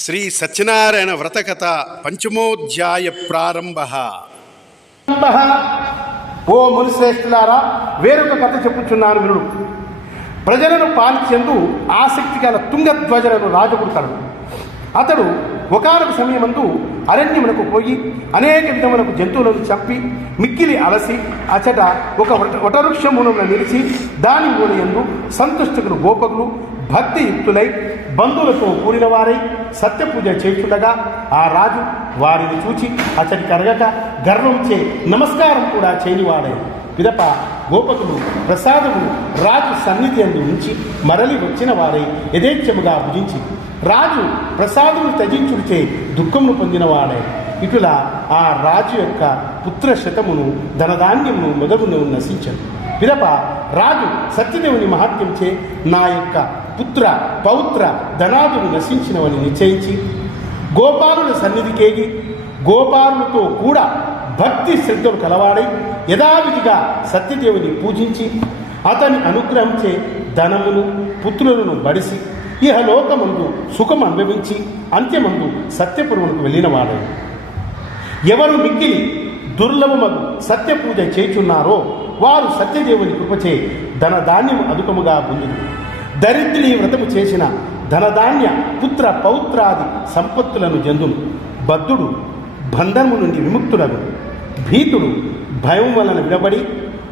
శ్రీ సత్యనారాయణ వ్రతకథ పంచమోధ్యాయ ప్రారంభ. ఓ మునిశ్రేష్ఠులారా వేరొక కథ చెప్పుచున్నాను వినుడు. ప్రజలను పాలించేందు ఆసక్తి గల తుంగధ్వజలను రాజపుడతాడు అతడు ఒకనొక సమయమందు అరణ్యమునకు పోయి అనేక విధములకు జంతువులను చంపి మిక్కిలి అలసి అచట ఒక వట- వటవృక్షమున నిలిచి దాని మూలయందు సంతుష్టుకులు గోపకులు భక్తియుక్తులై బంధువులతో కూడిన వారై సత్యపూజ చేస్తుండగా ఆ రాజు వారిని చూచి అతడి కరగక గర్వంచే నమస్కారం కూడా చేయనివాడే. పిదప గోపకులు ప్రసాదము రాజు సన్నిధి అందు ఉంచి మరలి వచ్చిన వారే యథేచ్ఛముగా భుజించి రాజు ప్రసాదము త్యజించుడిచే దుఃఖమును పొందినవాడే. ఇటులా ఆ రాజు యొక్క పుత్ర శతమును ధనధాన్యమును మొదలును నశించను. పిదప రాజు సత్యదేవుని మహాత్మ్యంచే నా యొక్క పుత్ర పౌత్ర ధనాదులు నశించినవని నిశ్చయించి గోపాలుల సన్నిధికేగి గోపాలులతో కూడా భక్తి శ్రద్ధలు కలవాడై యథావిధిగా సత్యదేవుని పూజించి అతని అనుగ్రహించే ధనమును పుత్రులను బడిసి ఇహలోకమందు సుఖం అనుభవించి అంత్యమందు సత్యపురమునకు వెళ్ళినవాడు. ఎవరు మిక్కిలి దుర్లభమగు సత్యపూజ చేచున్నారో చేయుచున్నారో వారు సత్యదేవుని కృపచే ధనధాన్యం అదుకముగా పొందుదు దరిద్రుని వ్రతము చేసిన ధనధాన్య పుత్ర పౌత్రాది సంపత్తులను జందును. బద్ధుడు బంధము నుండి విముక్తుడను భీతుడు భయం వలన విడబడి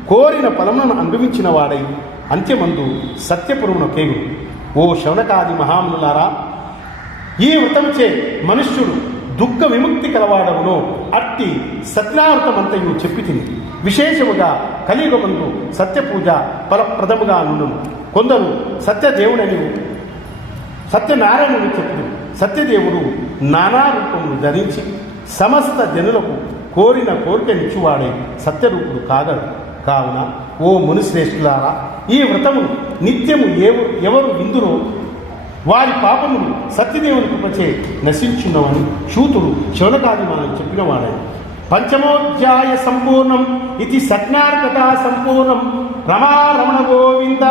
కోరిన ఫలములను అనుభవించిన వాడై అంత్యమందు సత్యపురమున కేగు ఓ శవనకాది మహామునులారా ఈ వ్రతముచే మనుష్యుడు దుఃఖ విముక్తి కలవాడమును అట్టి సత్యావృతమంతయు చెప్పి తిని. విశేషముగా కలియుగమందు సత్యపూజ పరప్రదముగా నుండును. కొందరు సత్యదేవుడని సత్యనారాయణుడు చెప్పు సత్యదేవుడు నానా రూపములు ధరించి సమస్త జనులకు కోరిన కోరిక నిచ్చువాడే సత్యరూపుడు కాగడు కావున ఓ మునిశ్రేష్ఠులారా ఈ వ్రతము నిత్యము ఎవరు ఎవరు ఇందులో వారి పాపములు సత్యదేవుని కృపచే నశించున్నవని శూతుడు శౌనకాదిమానం చెప్పినవాడే. పంచమోధ్యాయ సంపూర్ణం ఇది సత్నార్ సంపూర్ణం. రమారమణ గోవింద